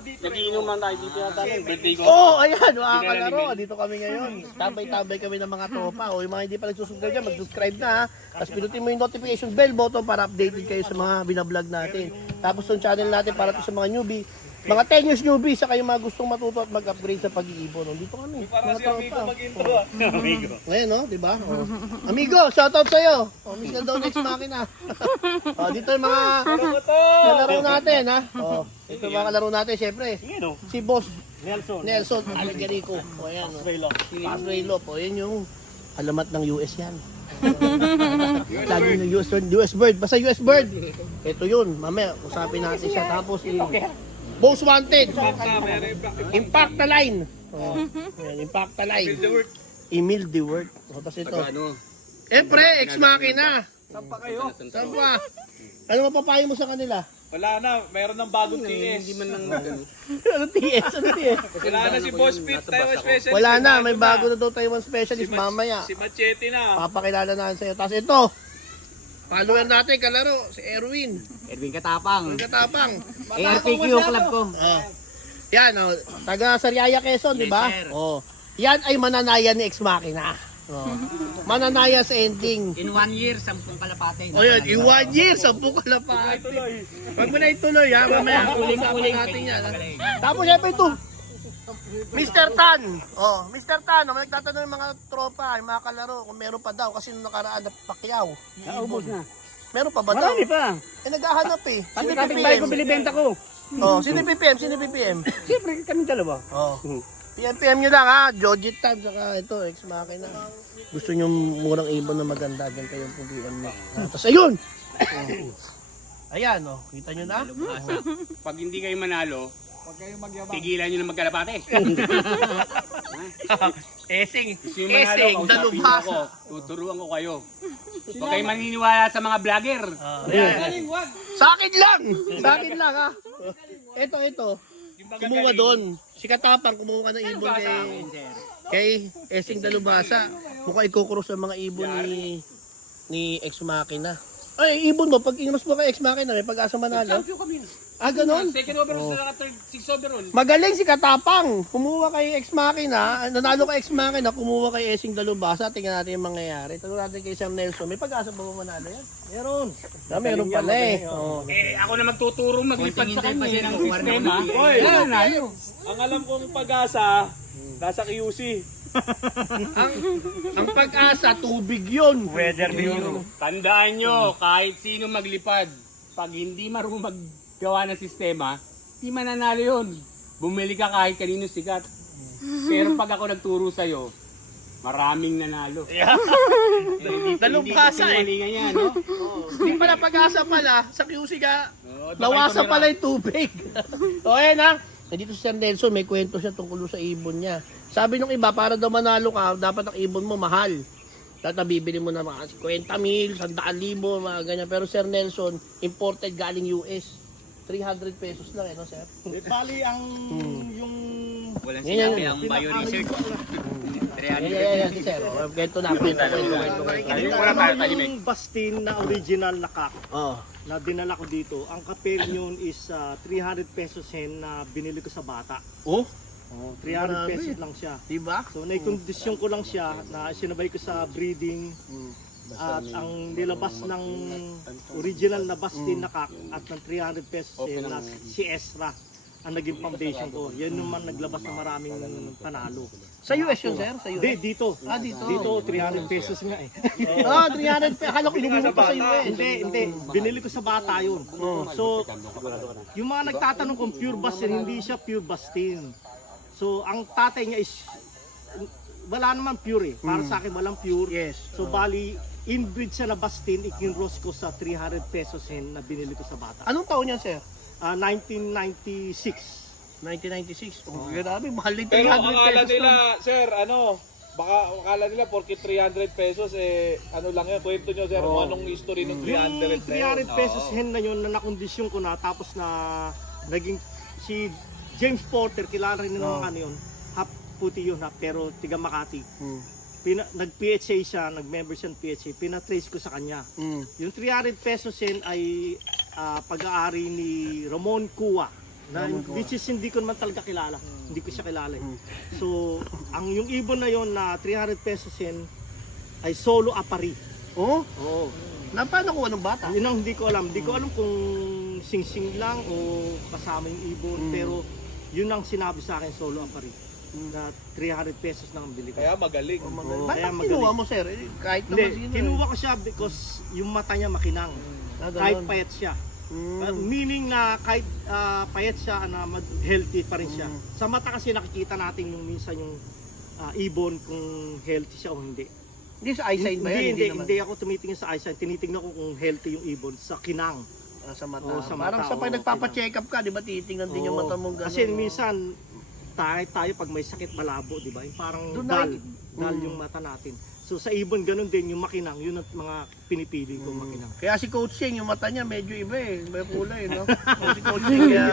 Nagiinom lang tayo dito yata ng birthday ko. Ayan, mga kalaro. Dito kami ngayon. Tambay-tambay kami ng mga tropa. O yung mga hindi pa nagsusubscribe dyan, mag-subscribe na ha. Tapos pinutin mo yung notification bell button para updated kayo sa mga binablog natin. Tapos yung channel natin para to sa mga newbie. Mga 10 years newbie sa kayo mga gustong matuto at mag-upgrade sa pag-iibon. Dito kami, mga tropa. Amigo. Ngayon, no? Diba? Amigo, shoutout sa'yo. Miss ka daw next makina. Dito yung mga kalaro natin, ha? Ito yung mga kalaro natin, syempre. Si Boss Nelson Algarico. Ayan, Pasraylo po. Ayan yung alamat ng US yan. Lagi ng US Bird. Basta US Bird. Ito yun. Mamaya, usapin natin siya. Tapos, Most Wanted. Impact na line. Impact na line. Emil Dewart. Tapos ito. Pre, ex machina. Sampa kayo. Sampa. Ano mapapayo mo sa kanila? Wala na, meron ng bagong TS. Hindi man lang magano. Ano TS? Wala na si Boss Pete, Taiwan Specialist. Wala na, may bago na daw Taiwan Specialist mamaya. Si Machete na. Papakilala na sa'yo. Tapos ito. Follower natin, kalaro, si Erwin. Erwin Katapang. Katapang. ARPQ club ko. Yan, taga Sariaya, Quezon, di ba? Yan ay mananaya ni Ex Machina. Mananaya sa ending. In 1 year, 10 kalapate. Yan, in 1 year, 10 kalapate. Wag mo na ituloy, ha? Mamaya, uling natin yan. Tapos, syempre ito, Mr. Tan. Mr. Tan, nagtatanong yung mga tropa, yung mga kalaro, kung meron pa daw, kasi nung nakaraan na Pacquiao. Naubos na. Meron pa ba daw? Marami pa. Naghahanap eh. Pati kapitbahay ko binibenta ko. Sino PPM? Sino PPM? Siyempre kami dalawa. PM nyo lang ha. Jojit Tan, saka ito, Ex Machina. Gusto nyo murang ibon na maganda, dyan kayong PM mo. Tapos ayun! Ayan, kita nyo na? Pag hindi kayo manalo, Huwag kayong magyabang. tigilan nyo na magkalapate. Esing, dalubhasa. Tuturuan ko kayo. Huwag kayo maniniwala sa mga vlogger. Sa akin lang ha. Ito. Kumuha doon. Si Katapang kumuha ka ng ibon kay Esing Dalubhasa. Mukhang ikukurus ang mga ibon ni Ex Machina. Ay, ibon mo, pag inumas mo kay Ex Machina, may pag-asa manalo. Ganon? Second overall sa third, 6 overall. Magaling si Katapang. Kumuha kay Ex Machina, nanalo kay Ex Machina, kumuha kay Esing Dalubhasa. Tingnan natin yung mangyayari. Tanong natin kay Sam Nelson, may pag-asa ba manalo yan? Meron. Meron pala eh. Ako na magtuturo maglipad sa kanya ng sistema. Ang alam kong pag-asa, nasa QC. Ang pag-asa, tubig yun. Weather bureau. Tandaan nyo, kahit sino maglipad, pag hindi marunong maggawa ng sistema, di mananalo yun. Bumili ka kahit kanino sikat. Pero pag ako nagturo sa'yo, maraming nanalo. Dalubhasa eh. Hindi yan, no? Hindi pala pag-asa pala, sa QC ka, nawasa pala yung tubig. Ayan ha. Nandito si Sir Nelson, may kwento siya tungkol sa ibon niya. Sabi nung iba, para daw manalo ka, dapat ang ibon mo mahal. Dapat bibili mo na mga 50 mil, 100,000, mga ganyan. Pero Sir Nelson, imported galing US. 300 pesos lang no sir? Bali ang yung... Walang sinabi ang bio-research. Yan, sir. Kwento na. Yung Bastin na original na kak na dinala ko dito, ang kapel yun is 300 pesos hen na binili ko sa bata. 300 pesos lang siya. Diba? So naikondisyon ko lang siya na sinabay ko sa breeding at ang nilabas ng original na Bastin na kak at ng 300 pesos na si Ezra ang naging foundation ko. Yan naman naglabas ng maraming panalo. Sa US yun sir? Sa US? Dito. Dito. Dito 300 pesos nga eh. 300 pesos. Akala ko binili mo pa sa US. Hindi. Binili ko sa bata yun. So, yung mga nagtatanong kung pure Bastin, hindi siya pure Bastin. So, ang tatay niya is, wala naman pure eh. Para sa akin, walang pure. Yes. So, bali, inbreed siya na Bastin, ikinross ko sa 300 pesos hen na binili ko sa bata. Anong taon yan sir? 1996. 1996. Grabe, mahal din 300 Pero akala pesos nila, lang. sir, baka akala nila porque 300 pesos lang yan. Kwento nyo sir, kung anong history ng 300 Yung 300 pesos hen na yun na nakondisyon ko na tapos na naging si James Porter, kilala rin ng yun. Half puti yun pero tiga Makati. Nag-PHA siya, nag-member siya ng PHA, pinatrace ko sa kanya. Yung 300 pesos hen ay pag-aari ni Ramon Cua. Which is hindi ko naman talaga kilala. Hindi ko siya kilala. So, yung ibon na yon na 300 pesos yan ay solo apari. Oh, Oo. na paano kuha ng bata? Yun ang hindi ko alam. Hindi ko alam kung sing-sing lang o kasama yung ibon. Pero yun ang sinabi sa akin, solo apari. Na 300 pesos lang ang bili ko. Kaya magaling. Oo, Bakit kaya magaling. kinuha mo, sir? Kahit naman Hindi, sino. kinuha ko siya because yung mata niya makinang. Kahit payat siya. Meaning na kahit payat siya na healthy pa rin siya. Sa mata kasi nakikita natin yung minsan yung ibon kung healthy siya o hindi. Hindi sa eyesight ba yan? Naman. Hindi ako tumitingin sa eyesight. Tinitingnan ko kung healthy yung ibon sa kinang. Sa mata. Oo, sa mata, Parang sa pag oo, nagpapa-check up ka, di ba titingnan din yung Oo. mata mo gano'n? Kasi minsan tayo pag may sakit malabo, di ba? Yung parang Doon dal yung mata natin. So sa ibon ganun din yung makinang, yun ang mga pinipili ko makinang. Kaya si Coach Sing, yung mata niya medyo iba eh. May kulay, no? Si Coach Sing, kaya...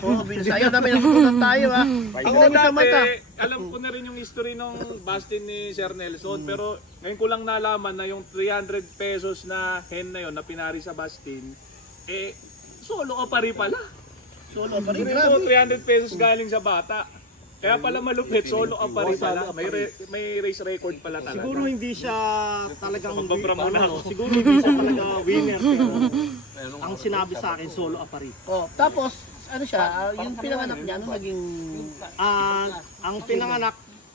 Oo, binasa. Ayaw namin natutunan tayo, ha? Ako Tingnan niyo sa mata. dati, alam ko na rin yung history ng Bastin ni Sir Nelson, pero ngayon ko lang nalaman na yung 300 pesos na hen na yon na pinari sa Bastin, solo apari pala. Solo pa rin. Pero 300 pesos galing sa bata. Kaya pala malupit, solo apari pala. May race record pala talaga. Siguro hindi siya talagang Magbabramo na ako. siguro hindi siya talaga winner pero ang sinabi sa akin solo apari. Oh, tapos, ano siya, yung pinanganak niya, ano naging... Ang pinanganak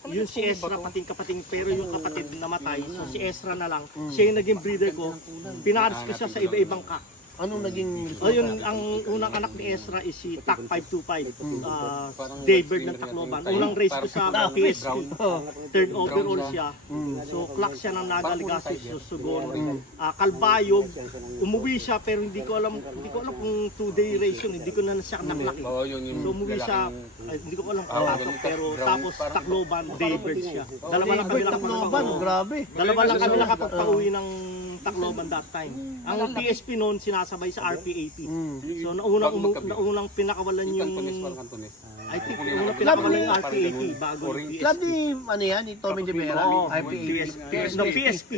yun si Ezra kapating pero yung kapatid namatay. So si Ezra na lang. Siya yung naging breeder ko. Pinaris ko siya sa iba-ibang kak. Anong naging... Ayun, ang unang anak ni Ezra is si TAC 525, Daybird ng Tacloban. Unang race ko sa PSP, third overall siya. So, clock siya ng Naga Legacy, Susugon. Kalbayog, umuwi siya pero hindi ko alam kung 2-day race yun, hindi ko na siya naklak. So, umuwi siya, hindi ko alam kung tatok, pero tapos Tacloban, Daybird siya. Dalawa lang kami Tacloban, grabe. Dalawa lang kami nakapagpauwi ng Tacloban that time. Ang PSP noon sinasabay sa RP80. So naunang pinakawalan yung I think unang pinakawalan yung RP80 bago yung PSP. Club ni, ano yan, ni Tommy De Vera? IPA. No, PSP.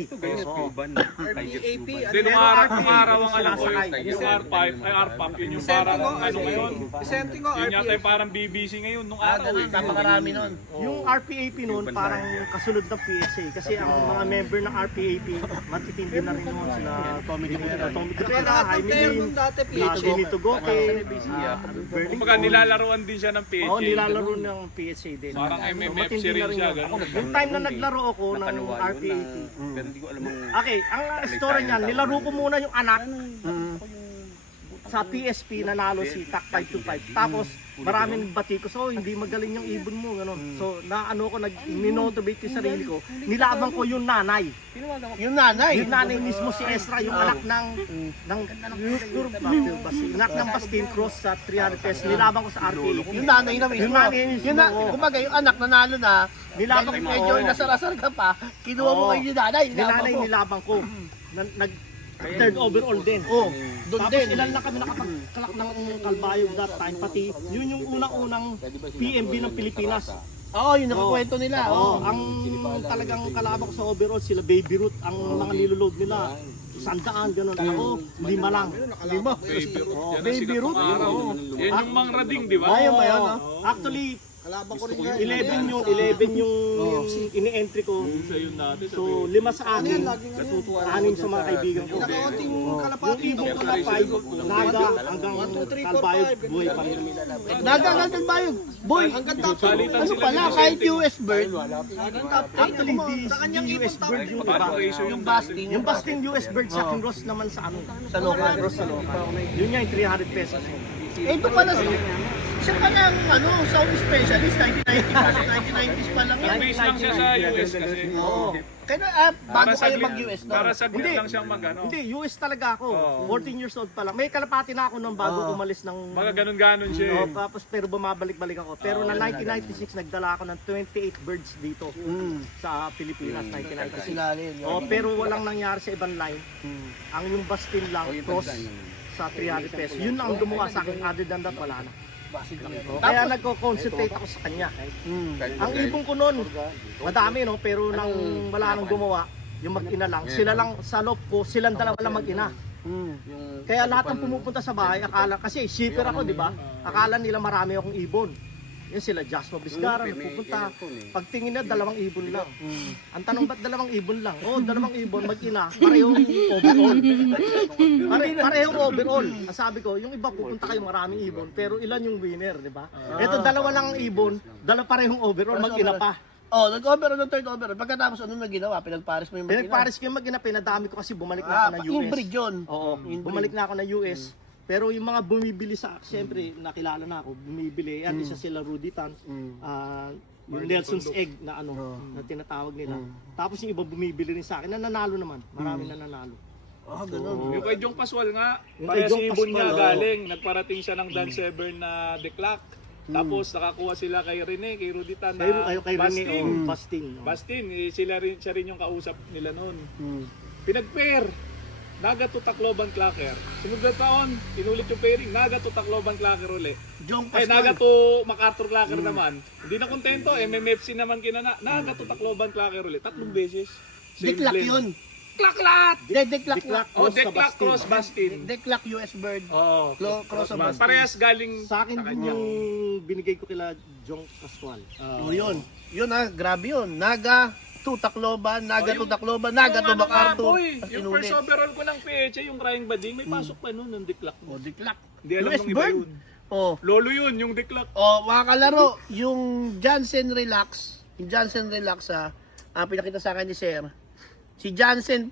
Hindi, nung araw ang alam ko yung R5, ay R-Pump, yun yung parang ano ngayon. Yun yata yung parang BBC ngayon nung araw eh. Napakarami nun. Yung RPAP noon parang kasunod ng PSA kasi ang mga member ng RPAP matitindi na rin noon sila Tommy De Vera, Jaime Lin, Benito Gote, Kumbaga nilalaroan din siya ng PHA. Oo, nilalaro ng PSA din. Parang MMFC matindi rin na siya, yun. ganun. Yung time na naglaro ako ng RPAP, okay, ang story niyan, nilaro ko muna yung anak sa PSP, nanalo si TAC 525. Tapos maraming bati ko, so hindi magaling yung ibon mo, gano'n. So naano ko, nag-minotivate yung sarili ko, nilaban ko yung nanay. Yung nanay. Yung nanay mismo si Ezra, yung anak ng anak ng Bastin Cross sa 300 pesos, nilaban ko sa RPA. Yung nanay na mismo. Yung nanay mismo, Yung oo. kumbaga, yung anak nanalo na, Nilaban dahil ko, medyo oo. nasarasar ka pa, kinuha mo Oo. kayo yung nanay. Yung nanay mo. nilaban ko. Third overall din. Oh, doon Tapos din. ilan lang kami nakapagkalak ng kalbayog that time, pati yun yung unang-unang PMB ng Pilipinas. Oo, yung nakakwento nila. Oo, Oo. ang talagang kalaban ko sa overall sila Baby Ruth, ang mga niloload nila. 100, gano'n. Ako, 5 lang. 5. Baby Ruth. Oo, Yan ang Baby Ruth. araw. Oo. Yan yung Mang Rading, di ba? Ayun ba yun, no? Actually, 11 yung ini-entry ko. So, 5 sa akin, 6 sa mga kaibigan ko. Yung ibong ko na 5, Naga hanggang Kalbayog, buhay pa rin. Nagagandang bayog. Boy, ano pala, kahit US bird, Actually, di US bird yung iba. yung basting, Yung Bastin US bird sa Kinross naman sa ano. sa local. Yun nga yung 300 pesos. Ito pala, siya pa ng sound specialist, 1990s pa lang yan. Base lang siya sa US kasi. Oo. Kaya bago kayo mag-US, no? Para sa Hindi. lang siyang mag-ano. Hindi, US talaga ako. 14 years old pa lang. May kalapati na ako nung bago umalis ng... Mga ganun-ganon siya eh. Tapos pero bumabalik-balik ako. Pero na 1996 nagdala ako ng 28 birds dito sa Pilipinas, 1996. Silalim. Pero walang nangyari sa ibang line. Ang yung Bastin lang, cross sa 300 pesos. Yun lang ang gumawa sa akin. Other than that, wala na. Kaya nagko-concentrate ako sa kanya. Ang ibon ko noon, madami pero nang wala nang gumawa, yung mag-ina lang, sila lang sa loob ko, silang dalawa lang mag-ina. Yung Kaya lahat ng pumupunta sa bahay, akala, kasi shipper ako, di ba? Akala nila marami akong ibon. Yan sila, Jasper Vizcarra, pupunta. Pagtingin na, 2 ibon lang. Ang tanong, ba't 2 ibon lang? Oh, 2 ibon, mag-ina, parehong overall. Parehong overall. Ang sabi ko, yung iba pupunta kayo maraming ibon, pero ilan yung winner, di ba? Ito, 2 lang ang ibon, 2 parehong overall, mag-ina pa. Oh, nag-overall ng third overall. Pagkatapos ano na ginawa? Pinagpares mo yung makina. Pinagpares ko yung mag-ina, pinadami ko kasi bumalik na ako ng US. Inbreed yun. Oo, bumalik na ako ng US. Pero yung mga bumibili sa, siyempre, nakilala na ako, bumibili. Yan, isa sila Rudy Tan, yung Nelson's Egg na ano, na tinatawag nila. Tapos yung iba bumibili rin sa akin, nananalo naman. Marami na nanalo. Ganun. Yung kay Jong Paswal nga, Yung parehas kay Jong ibon niya Pascual, galing. Nagparating siya ng Dan Severn na Declac. Tapos nakakuha sila kay Rene, kay Rudy Tan na Kay Rene, Bastin. Bastin. Bastin, siya rin yung kausap nila noon. Pinag-pair. Naga to Tacloban Clacker. Sunod na taon, inulit yung pairing. Naga to Tacloban Clacker uli. Jong Eh, Pascual. Naga to MacArthur Clacker naman. Hindi na kontento. MMFC naman kinana. Naga to Tacloban Clacker uli. 3 beses. Same Declac blend. yun. Clacklat! Declac. Declac. Oh, Cross sa Declac Bastin. Cross Bastin. Declac US bird. Oh, Cross sa Bastin. parehas galing Sa akin din kanya. yung binigay ko kila Jong Pascual. Oh, yun. Yun grabe yun. Naga to Tacloban, Naga to Tacloban, Naga to Yung ano nga, MacArthur. boy, Tas yung inulit. first overall ko ng PHA, yung Crying Bading, may pasok pa noon ng Declac. Oh, Declac. Hindi alam US nung iba bird. yun. Oh. Lolo yun, yung Declac. Oh, mga kalaro, yung Jansen Relax, pinakita sa akin ni Sir. Si Jansen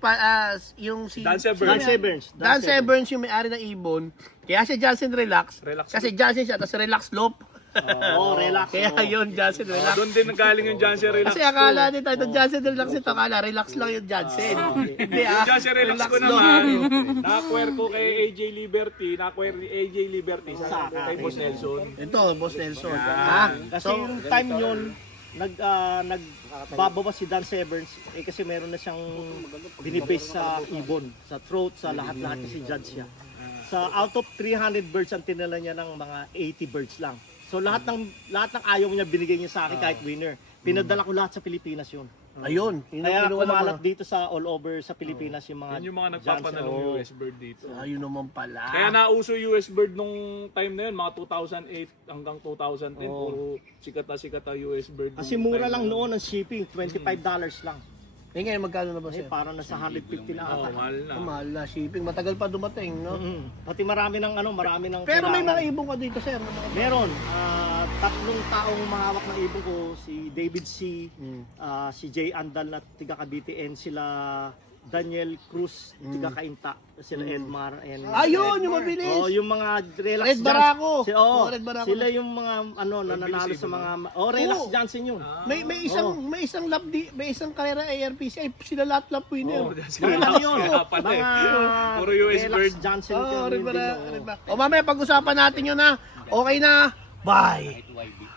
yung si Dan Severn. Dan Severns. Dan Severns yung may-ari ng ibon. Kaya si Jansen Relax. Relax Kasi Jansen siya, tapos Relax Loop. Oh, relax. Kaya yun, Jansen Oh, Relax. doon din nagaling yung Jansen Relax Kasi akala nito, ito Jansen Relax ito, akala relax lang yung Jansen. Hindi Yung Jansen Relax ko Loop. naman, na-acquire ko kay AJ Liberty, na-acquire ni AJ Liberty sa kay Boss Nelson. Ito, Boss Nelson. Kasi yung time yun, nagbabawas si Dan Severns kasi meron na siyang binibase sa ibon, sa throat, sa lahat-lahat kasi judge siya. Sa out of 300 birds ang tinala niya ng mga 80 birds lang. So lahat ng ayaw niya binigay niya sa akin kahit winner. Pinadala ko lahat sa Pilipinas yun. Ayun. Yun Kaya ang kinuha kumalat naman. dito sa all over sa Pilipinas yung mga Yun yung mga Jansen. nagpapanalong US bird dito. Ayun naman pala. Kaya nauso US bird nung time na yun, mga 2008 hanggang 2010, puro sikat na US bird. Kasi nung mura time lang na yun. noon ang shipping, $25 lang. Eh ngayon, magkano na ba Eh, siya? parang nasa 150 na Oo, ata. mahal na. Mahal na shipping. Matagal pa dumating, no? Pati marami ng Pero may kailangan. mga ibon ka dito, sir. Meron, 3 taong mahawak ng ibon ko, si David C, si Jay Andal na tiga Cavite, and sila Daniel Cruz, tiga Cainta, sila Edmar, and Ayun, yung mabilis. oh, yung mga relax Red Barako. Oh, Red Barako. sila yung mga nananalo sa mga relax Oo. Johnson yun. May isang lap may isang karera ARPC ay sila lahat lap winner. Mga ano yun, Kaya pala mga Puro US relax bird. Johnson. Oh, yun Red din, Barako. oh. O mamaya pag-usapan natin yun na. Okay na. Bye.